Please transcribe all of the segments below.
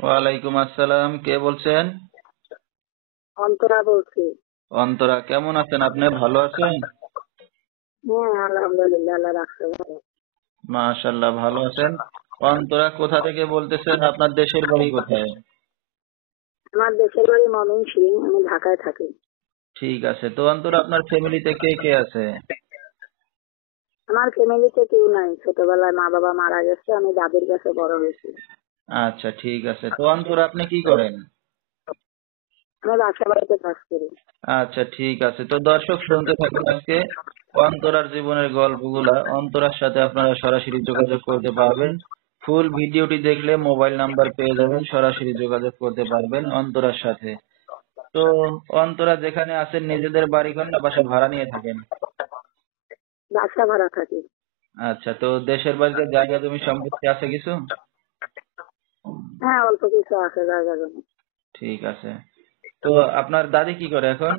ওয়ালাইকুম আসসালাম, কে বলছেন? অন্তরা বলছি। অন্তরা, কেমন আছেন আপনি? ভালো আছেন? হ্যাঁ, আলহামদুলিল্লাহ, আল্লাহ রাখছে ভালো। মাশাআল্লাহ, ভালো আছেন। অন্তরা, কোথা থেকে বলতেছেন? আপনার দেশের বাড়ি কোথায়? আমার দেশের বাড়ি ময়মনসিংহ, আমি ঢাকায় থাকি। ঠিক আছে। তো অন্তরা, আপনার ফ্যামিলিতে কে কে আছে? আমার ফ্যামিলিতে কেউ নাই, ছোটবেলায় মা বাবা মারা গেছে, আমি দাদির কাছে বড় হয়েছি। আচ্ছা, ঠিক আছে। তো অন্তরা, আপনি কি করেন? আমি বাসা বাড়িতে কাজ করি। আচ্ছা, ঠিক আছে। তো দর্শক, শুনতে থাকুন আজকে অন্তরার জীবনের গল্পগুলা। অন্তরার সাথে আপনারা সরাসরি যোগাযোগ করতে পারবেন। ফুল ভিডিওটি দেখলে মোবাইল নাম্বার পেয়ে যাবেন, সরাসরি যোগাযোগ করতে পারবেন অন্তরার সাথে। তো অন্তরা, যেখানে আছেন নিজেদের বাড়ি ঘর না বাসা ভাড়া নিয়ে থাকেন? বাসা ভাড়া থাকি। আচ্ছা, তো দেশের বাড়িতে জায়গা জমি সম্পত্তি আছে কিছু? হ্যাঁ, অল্প কিছু আছে জায়গা জমি। ঠিক আছে। তো আপনার দাদি কি করে এখন?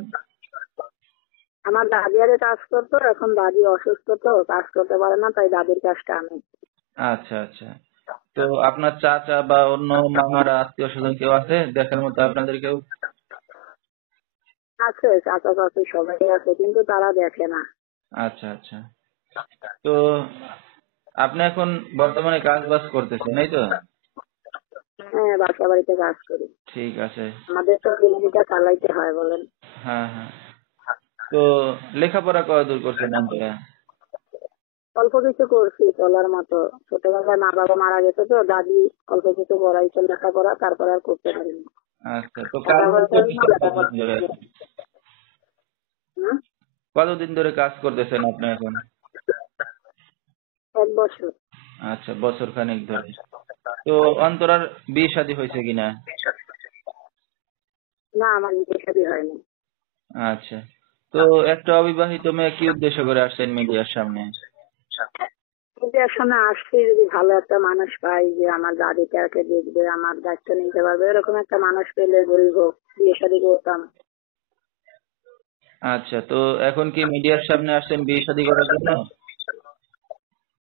আমার দাদি আগে কাজ করতো, এখন দাদি অসুস্থ তো কাজ করতে পারে না, তাই দাদির কাজটা আমি। আচ্ছা, আচ্ছা। তো আপনার চাচা বা অন্য মামারা, আত্মীয় স্বজন কেউ আছে দেখার মতো আপনাদের কেউ? আছে, চাচা চাচি সবাই আছে, কিন্তু তারা দেখে না। আচ্ছা, আচ্ছা। তো আপনি এখন বর্তমানে কাজ বাজ করতেছেন, এই তো? হ্যাঁ, বাসা বাড়িতে কাজ করি। ঠিক আছে। আমাদের তো জীবিকা চালাইতে হয় বলেন। হ্যাঁ, হ্যাঁ। তো লেখাপড়া কতদূর করছেন অন্তরা? অল্প কিছু করছি চলার মতো। ছোটবেলায় মা বাবা মারা গেছে তো দাদি অল্প কিছু পড়াইছে লেখাপড়া, তারপর আর করতে পারিনি। আচ্ছা, তো কাজ লেখাপড়া বাজ করি না, করতেছেন লেখাপড়া কতদিন ধরে এখন? হুম, কতদিন ধরে কাজ করতেছেন আপনি এখন? 1 বছর। আচ্ছা, বছর খানেক ধরে। তো অন্তরার বিয়ে শাদী হয়েছে কিনা? না, আমার বিয়ে শাদী হয়নি। আচ্ছা। তো একটা অবিবাহিত মেয়ে কি উদ্দেশ্য করে আসছেন মিডিয়ার সামনে? কিন্তু একসময় আসছি, যদি ভালো একটা মানুষ পাই যে আমার দাদিটাকে দেখবে, আমার দায়িত্ব নিতে পারবে, এরকম একটা মানুষ পেলে বলবো বিয়ে শাদী করতাম। আচ্ছা, তো এখন কি মিডিয়ার সামনে আসছেন বিয়ে শাদী করার জন্য?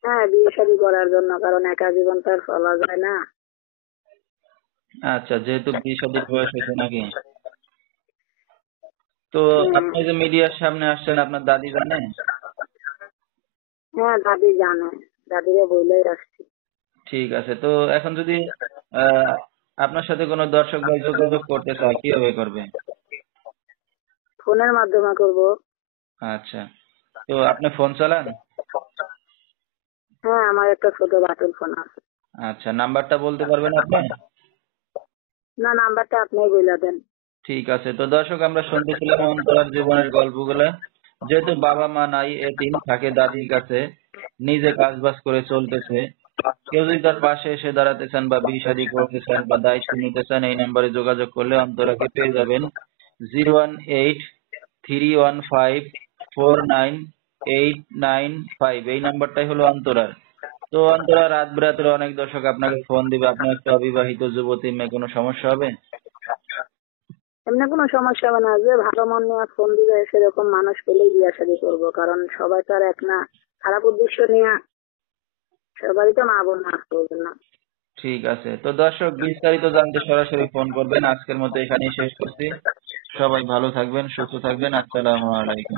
হ্যাঁ, বিয়ে শাদী করার জন্য, কারণ একা জীবন তো আর চলা যায় না। আচ্ছা, যেহেতু বিয়ে শাদীর বয়স হয়েছে নাকি? তো হুম, আপনি যে মিডিয়ার সামনে আসছেন, আপনার দাদি জানে? হ্যাঁ, দাদি জানে, দাদিরে বইলেই আসছি। ঠিক আছে। তো এখন যদি আহ আপনার সাথে কোনো দর্শক ভাই যোগাযোগ করতে চায়, কিভাবে করবে? ফোনের মাধ্যমে করব। আচ্ছা। তো আপনি ফোন চালান? হ্যাঁ, আমার একটা ছোট বাটন ফোন আছে। আচ্ছা, নাম্বারটা বলতে পারবেন আপনি? না, নাম্বারটা আপনিই বলে দেন। ঠিক আছে। তো দর্শক, আমরা শুনতেছিলাম অন্তরার জীবনের গল্পগুলা। যেহেতু বাবা মা নাই, এতিম, থাকে দাদির কাছে, নিজে কাজ বাজ করে চলতেছে। কেউ যদি তার পাশে এসে দাঁড়াতে চান বা বিয়ে শাদী করতে চান বা দায়িত্ব নিতে চান, এই নাম্বারে যোগাযোগ করলে অন্তরাকে পেয়ে যাবেন। 01831549895, এই নাম্বারটাই হলো অন্তরার। তো অন্তরা, রাত বিরাতের অনেক দর্শক আপনাকে ফোন দিবে, আপনি একটা অবিবাহিত যুবতী মেয়ে, কোনো সমস্যা হবে? এমনি কোনো সমস্যা হবে না, যে ভালো মন নিয়ে ফোন দিবে সেরকম মানুষ পেলেই বিয়ে শাদী করবো, কারণ সবাই তো আর এক না। খারাপ উদ্দেশ্য নিয়ে সবারই তো মা বোন নাচ করবে না। ঠিক আছে। তো দর্শক, বিস্তারিত জানতে সরাসরি ফোন করবেন। আজকের মতো এখানেই শেষ করছি। সবাই ভালো থাকবেন, সুস্থ থাকবেন। আসসালামু আলাইকুম।